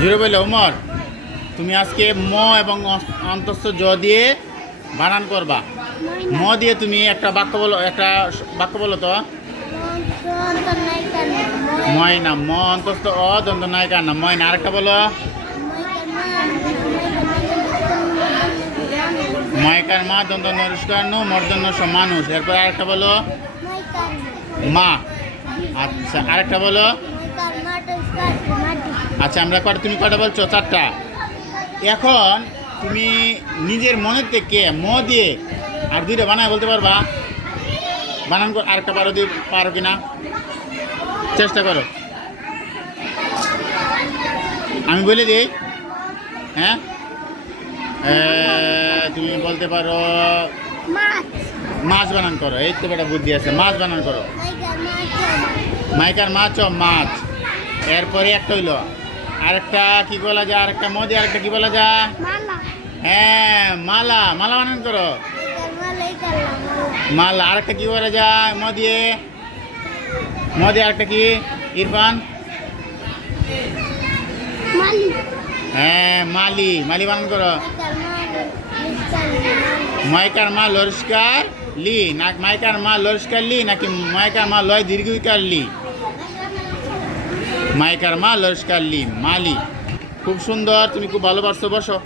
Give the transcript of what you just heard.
জোরে বলে উমর, তুমি আজকে ম এবং অন্তস্থ জ দিয়ে বানান করবা। ম দিয়ে তুমি একটা বাক্য বলো, একটা বাক্য বলো তো। ময়না, ম অন্তস্থ অ দন্ত নায়িকার নাম ময়না। আরেকটা বলো। ময়কার মা দন্ত নরিষ্কার নু মর্দন্য মানুষ। এরপর আরেকটা বলো মা। আচ্ছা আরেকটা বলো। আচ্ছা আমরা কটা, তুমি কটা বলছো? চারটা। এখন তুমি নিজের মনের থেকে ম দিয়ে আর দুইটা বানায় বলতে পারবা? বানান কর আরেকটা পারো কিনা চেষ্টা করো। আমি বলে দিই। হ্যাঁ তুমি বলতে পারো মাছ বানান করো। এই তো বেটা বুদ্ধি আছে, মাছ বানান করো। মাইকার মাছ ও মাছ। এরপরে একটা হইলো আরেকটা কি বলা যায়, আরেকটা মদি, আরেকটা কি বলা যায়? হ্যাঁ মালা, মালা বানান করো। মালা। আরেকটা কি বলা যায় মদিয়ে? মদি। আরেকটা কি ইরফান? হ্যাঁ মালি, মালি বানান করো। মাইকার মা লরিষ্কার লি না মাইকার মা লরিষ্কার লি নাকি মাইকার মা লয় দীর্ঘিকার লি? মাইকার মা লরিষ্কার লি, মালি। খুব সুন্দর, তুমি খুব ভালো পারছো। বসো।